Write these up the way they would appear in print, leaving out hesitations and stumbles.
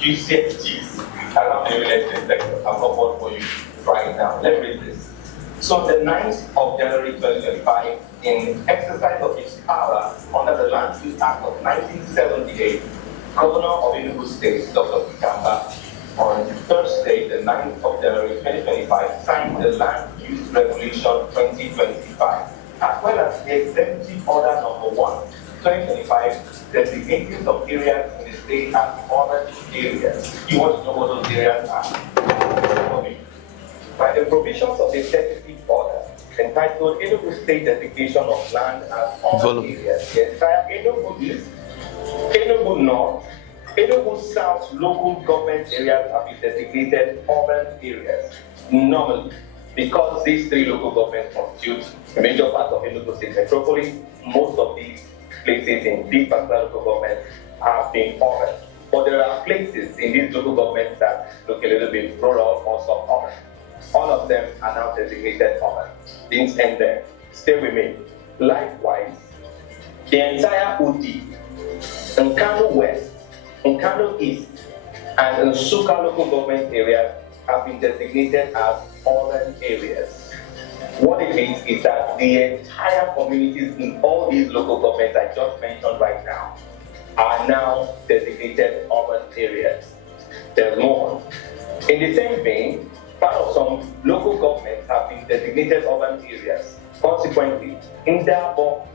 GCSTs around the real estate sector have offered for you right now. Let me read this. So on the 9th of January 2025, in exercise of his power under the Land Use Act of 1978, Governor of Enugu State, Dr. Peter Mbah, on Thursday, the 9th of January 2025, signed the Land Use Regulation 2025, as well as the Executive Order Number 1, 2025, designating some areas in the state as urban areas. You want to know what those areas are? By the provisions of the Executive Order, entitled Enugu State Designation of Land as Urban Areas, the entire Enugu East, Enugu North, Enugu South local government areas have been designated urban areas. Normally, because these three local governments constitute a major part of Enugu State metropolis, most of these places in these particular local governments have been urban. But there are places in these local governments that look a little bit rural or suburban. All of them are now designated urban. Things end there. Stay with me. Likewise, the entire UD, Nkanu West, Nkanu East, and Nsukka local government areas have been designated as urban areas. What it means is that the entire communities in all these local governments I just mentioned right now are now designated urban areas. There's more. In the same vein, part of some local governments have been designated urban areas. Consequently, Indabo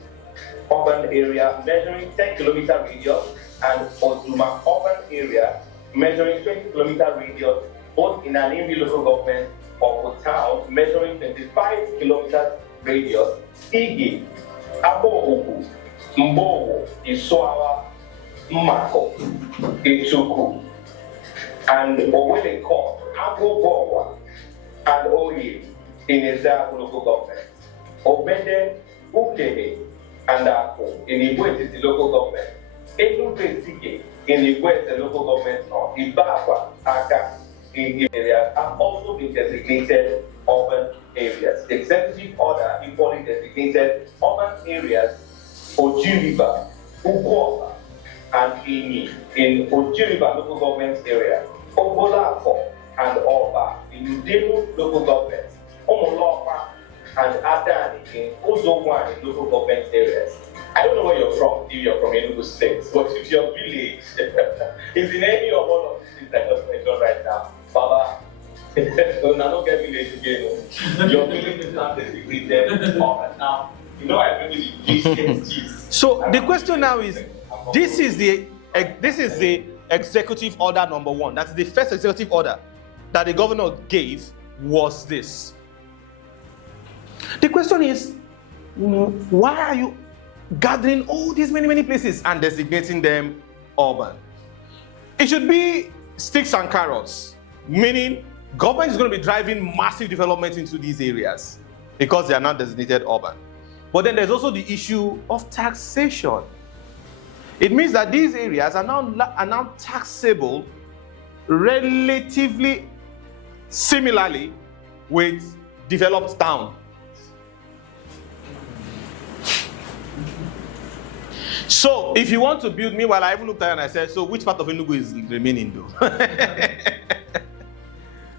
urban area measuring 10-kilometer radius and Ozuma urban area measuring 20-kilometer radius, both in an Imbi local government or town measuring 25 kilometers radius, Igi, Abohuku, Mbowo, Iswawa, Mako, Ichuku, and Oweleko, Agogowa, and Oye in Ezra local government. Obede, Ukene, and Ako in Igwe, the local government. Enugu State in Igwe, the local government, or Ibaba, Aka, in areas have also been designated urban areas. The executive order equally designated urban areas Ojiriba, Uguoba, and Ini in Ojiriba local government area, Obolako and Oba in Udemu local government, Omolopa and Adani in Ozowan in local government areas. I don't know where you're from, if you're from Enugu State, but if your village is in any of all of these that I just mentioned right now, Baba, don't get village again. Your village is not designated now. You know, I really GCSTs. So the question now is, this is the executive order number 1. That's the first executive order that the governor gave was this. The question is, why are you gathering all these many places and designating them urban? It should be sticks and carrots, meaning government is going to be driving massive development into these areas because they are now designated urban. But then there's also the issue of taxation. It means that these areas are now taxable relatively similarly with developed town. So if you want to build, meanwhile I even looked at it and I said, so which part of Enugu is remaining though?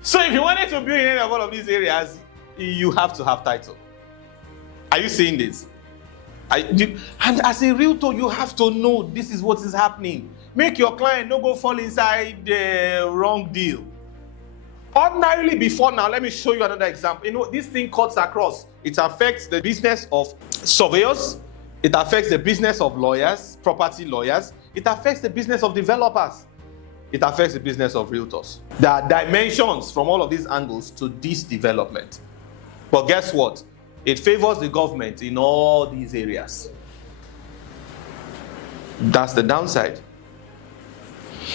So if you wanted to build in any of all of these areas, you have to have title. Are you seeing this? And as a realtor, you have to know this is what is happening. Make your client not go fall inside the wrong deal. Ordinarily before now, let me show you another example. You know, this thing cuts across. It affects the business of surveyors. It affects the business of lawyers, property lawyers. It affects the business of developers. It affects the business of realtors. There are dimensions from all of these angles to this development. But guess what? It favors the government in all these areas. That's the downside.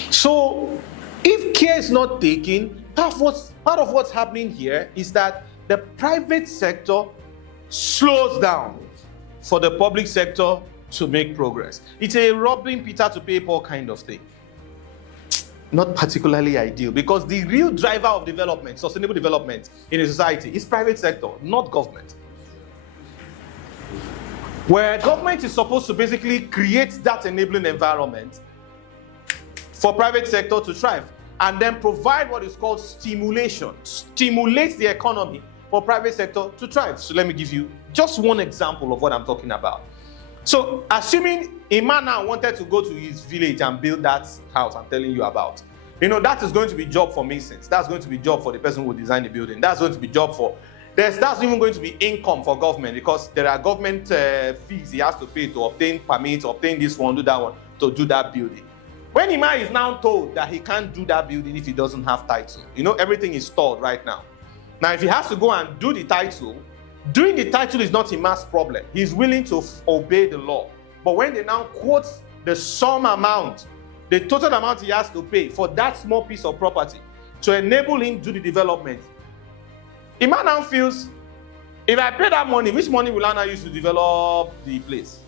So, if care is not taken, part of what's happening here is that the private sector slows down for the public sector to make progress. It's a robbing Peter to pay Paul kind of thing. Not particularly ideal, because the real driver of development, sustainable development in a society is private sector, not government. Where government is supposed to basically create that enabling environment, for private sector to thrive, and then provide what is called stimulation, stimulate the economy for private sector to thrive. So let me give you just one example of what I'm talking about. So assuming a man now wanted to go to his village and build that house I'm telling you about, that is going to be job for masons. That's going to be job for the person who designed the building. That's going to be job for, that's even going to be income for government, because there are government fees he has to pay to obtain permits, obtain this one, do that one, to do that building. When the man is now told that he can't do that building if he doesn't have title, everything is stalled right now. Now, if he has to go and do the title, doing the title is not a man's problem. He's willing to obey the law. But when they now quote the sum amount, the total amount he has to pay for that small piece of property to enable him to do the development, the man now feels, if I pay that money, which money will I now use to develop the place?